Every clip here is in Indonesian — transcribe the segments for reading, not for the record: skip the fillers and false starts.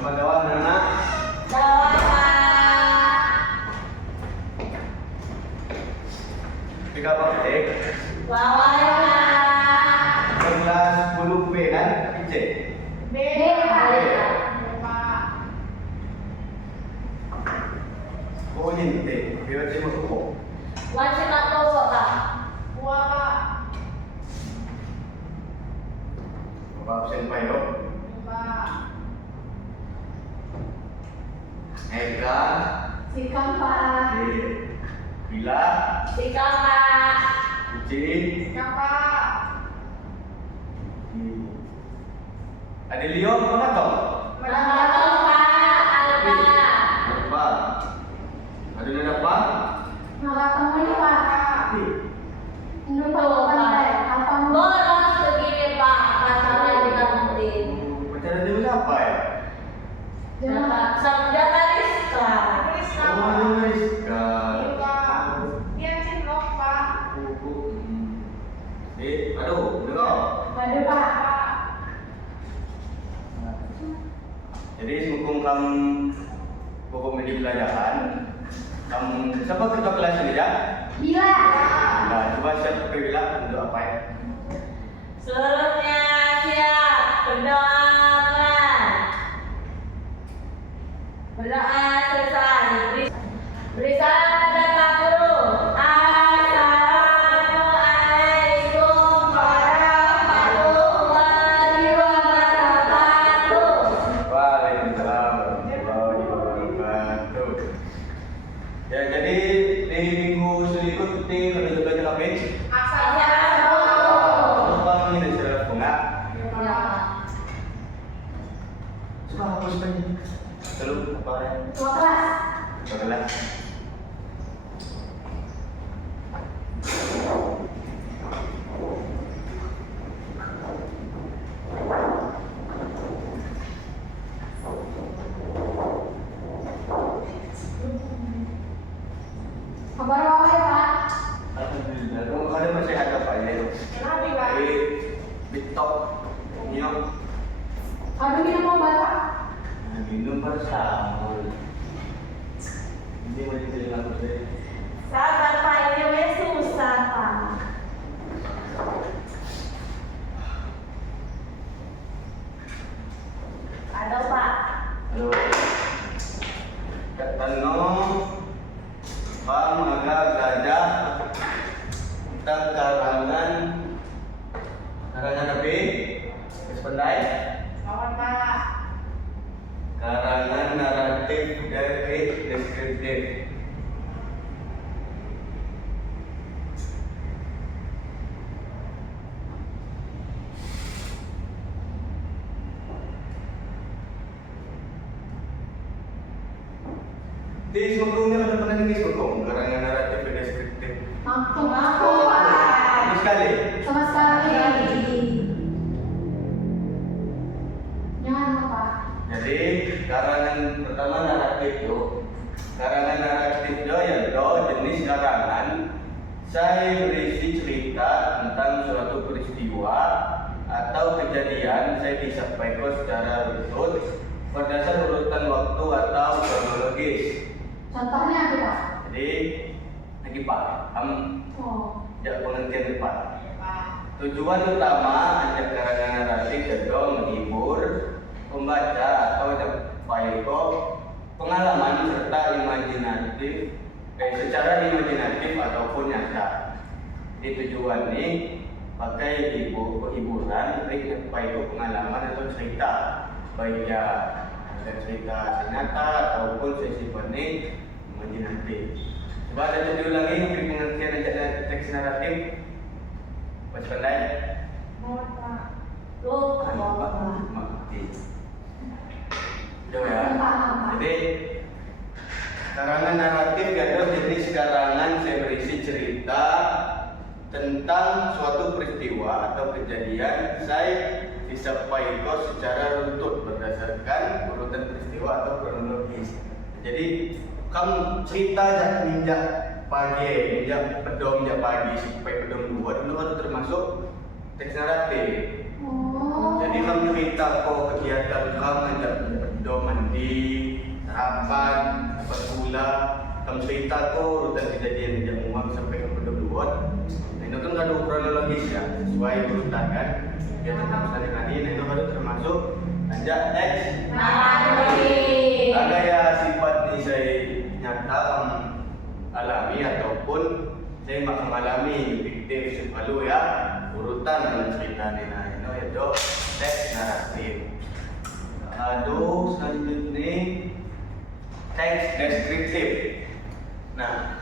Nama gawang anak. Tiga praktek. Kelas 10 B kan? C. B. Oh ini T. Berarti masuk kok. Bapak absen Pak Yo. Eka. Bila. Uci. Adelio mana tau? Apa? Ada apa? Pacaran dia siapa ya? Oh, Rizka. Aduh, dengar. Jadi sebelum kamu pokok media pelajaran, kamu siapa ketua kelas ini ya? Nah, coba siapa bilang untuk apa ya? Seluruhnya siap berdoa. Berdoa selesai. Beri salam pada Pak Guru. Assalamualaikum warahmatullahi wabarakatuh. Waalaikumsalam warahmatullahi wabarakatuh. Ya, jadi di minggu selanjutnya kita akan belajar apa? Tentang ini secara bunga. Coba hapus saja. Lalu apa ya? Kelas. Alhamdulillah. Kamu ada masih ada apa ini? Bitok, nyok, minum bersama. Ini masih jadi lagu deh. Sabar Pak, ini wes susah Pak. Ada Pak. Halo. Kak Tano, Pak Maga Gajah, kita karangan apa? Sependai. Karangan naratif dari deskriptif. Di sebelumnya ada pernah ini sebelum karangan naratif dan deskriptif. Ini sekali. Jadi karangan pertama naratif itu. Karangan naratif itu yaitu jenis karangan saya berisi cerita tentang suatu peristiwa atau kejadian saya disampaikan secara runtut berdasar urutan waktu atau kronologis. Contohnya apa Pak? Jadi lagi Pak, kamu ya pengertian Pak. Tujuan utama ajak karangan naratif adalah menghibur pembaca atau menyampaikan pengalaman serta imajinatif secara imajinatif ataupun nyata. Di tujuan ini pakai hiburan, menyampaikan pengalaman atau cerita, baik ya cerita nyata ataupun sesi ini imajinatif. Coba ada diulangi untuk pengertian ajak teks naratif. Baca lain. Ya. Jadi karangan naratif adalah jenis karangan yang berisi cerita tentang suatu peristiwa atau kejadian saya disampaikan secara runtut berdasarkan urutan peristiwa atau kronologis. Jadi kamu cerita minjak pagi, minjak pedom pagi sampai pedom dua dulu kan termasuk teks naratif. Jadi kamu cerita kok kegiatan kamu minjak pedom sila kamu cerita ko urutan kejadian yang umum sampai ke kedua. Nah, itu kan kado kronologis ya, sesuai urutan kan. Ya tentang sekali-kali, nah itu kado termasuk anjak teks. Ada ya sifat ini saya nyata alami ataupun saya mengalami fiktif selalu ya urutan dalam cerita ini. Nah itu teks naratif. Lalu selanjutnya teks deskriptif. Nah,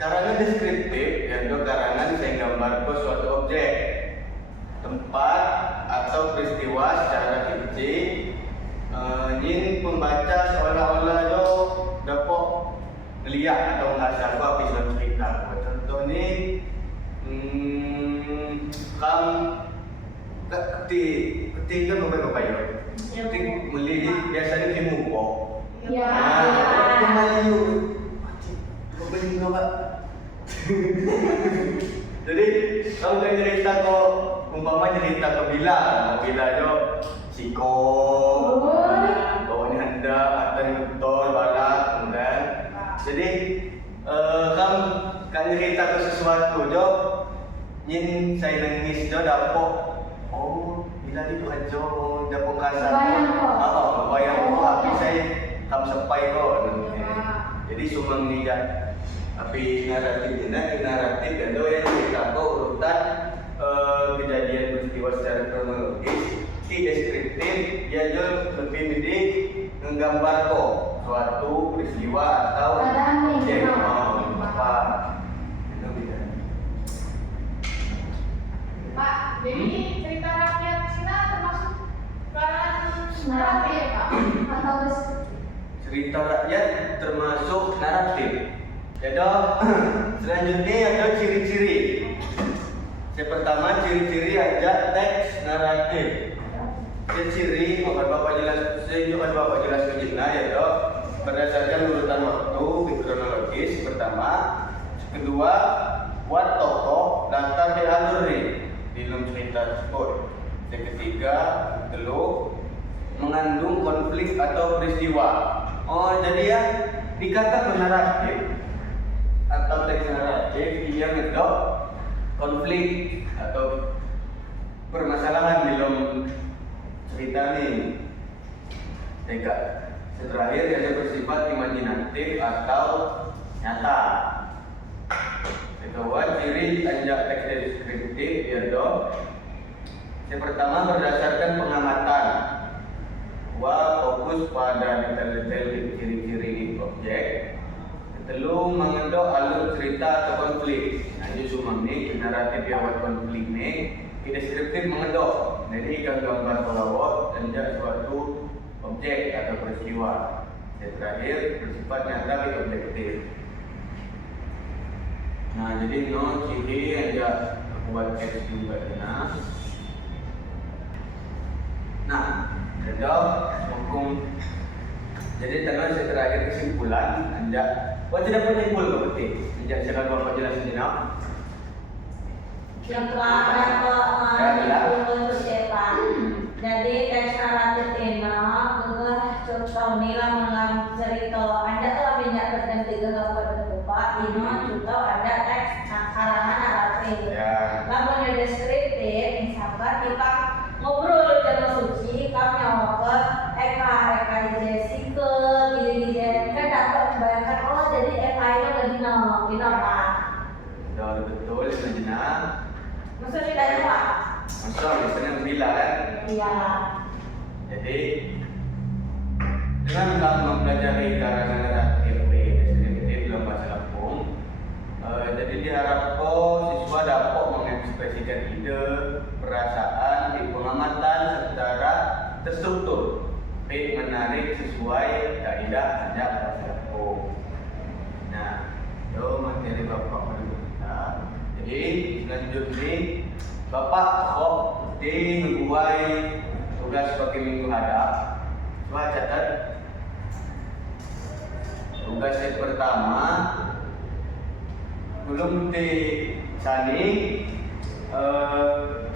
karangan deskriptif yaitu karangan saya gambar ke suatu objek, tempat atau peristiwa secara rinci. Ini pembaca seolah-olah do dapat melihat atau ngasah apa bisa cerita. Contoh ni, kamu ketika beberapa ya, ketika melihat biasanya di muka. Ya. Kemayu, kau beli apa? Jadi kalau kita cerita kok, umpama cerita ke bila jo siko, bawanya anda atau motor balak, kemudian. Jadi kamu kan cerita ke sesuatu jo, nyin saya nangis jo dapok. Oh, bila itu aja dapok kasar. Bayang kok, tapi saya kamu sampai kok. Jadi sumang tidak. Tapi naratif dan doa yang cerita kok urutan kejadian peristiwa secara kronologis. Si deskriptif dia lebih menjadi menggambar kok suatu peristiwa atau objek apa. Itu beda. Pak, jadi cerita rakyat Cina termasuk karangan naratif ya Pak? Atau Cerita rakyat termasuk naratif. Jadi selanjutnya ada ciri-ciri. Yang pertama ciri-ciri ada teks naratif. Ciri bukan bapak jelas, saya juga bapak jelas kejadian ya dok. Berdasarkan urutan waktu kronologis pertama, kedua buat tokoh latar di alur di dalam cerita tersebut. Yang ketiga, telu mengandung konflik atau peristiwa. Oh jadi ya dikatakan naratif atau teks naratif dia ngedok konflik atau permasalahan di dalam cerita ini. Terakhir dia bersifat imajinatif atau nyata. Kedua ciri anjak teks deskriptif yaitu yang pertama berdasarkan pengamatan. Fokus pada detail-detail ciri-ciri objek. Telu mengendok alur cerita atau konflik. Nah, ini semua ni naratif yang buat konflik ni, deskriptif mengendok. Jadi gambar pelawat dan suatu objek atau peristiwa. Yang terakhir bersifat nyata dan objektif. Nah, jadi no ciri yang buat teks juga nah. Nah, hukum. Jadi tengah saya terakhir kesimpulan anda. Tidak penyimpul ke penting. Sejak saya bapak jelas jenak. Yang pertama jadi teks naratif ini contoh nila mengalami cerita anda telah banyak tertentu dengan berupa ini contoh ada teks karangan naratif. Lalu yang deskriptif misalkan kita ngobrol dengan suci kami nyawa Eka Jessica gini kan dapat membayangkan oh jadi Eka itu lagi apa? Betul itu jenak. Maksudnya dari apa? Maksudnya senang bila kan? Iya. Jadi dengan kamu mempelajari karangan naratif deskriptif dalam bahasa Lampung, jadi diharapkan siswa dapat mengekspresikan ide, perasaan, di pengamatan secara terstruktur, menarik sesuai kaidah anjak bahasa Lampung. Nah, itu materi bapak pada kita. Jadi selanjutnya bapak kok membuat tugas sebagai minggu hadap. Coba catat. Tugas yang pertama belum di sani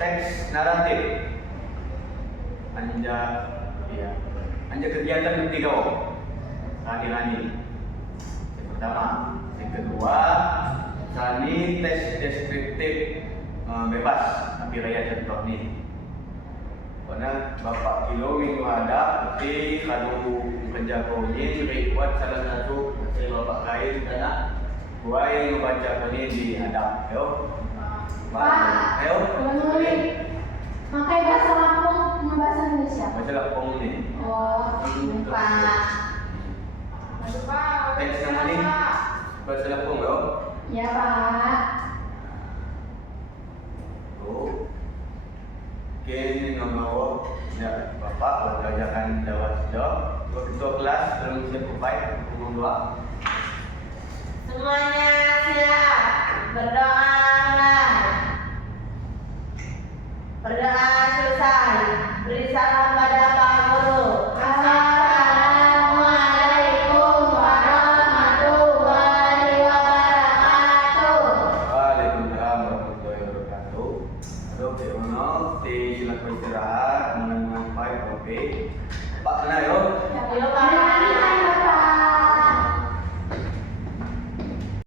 teks naratif. Anja kegiatan ketiga hari-hari. pertama. Yang kedua, sani tes deskriptif bebas. Tapi raya contoh nih. Karena bapak kilo minggu ada, tapi kalau kerja kaunya berikuat salah satu saya bapak kain karena gua yang membaca ini di adab, yo. Pak, Ayo. menulis. Pakai bahasa Lampung, bahasa Indonesia. Baca Lampung ini. Oh, Pak. aduh Pak, Teks yang ini bahasa Lampung, yo. Ya Pak. Tuh. Kini nomor ya bapak belajarkan jawab sudah. Ketua kelas belum siap baik umum 2. Semuanya siap. Berdoalah. Berdoa selesai. Beri salam pada Pak Guru. Assalamualaikum warahmatullahi wabarakatuh. Waalaikumsalam warahmatullahi wabarakatuh. Aduh, Uno, silakan istirahat, mengenai Pak Pak Nayo.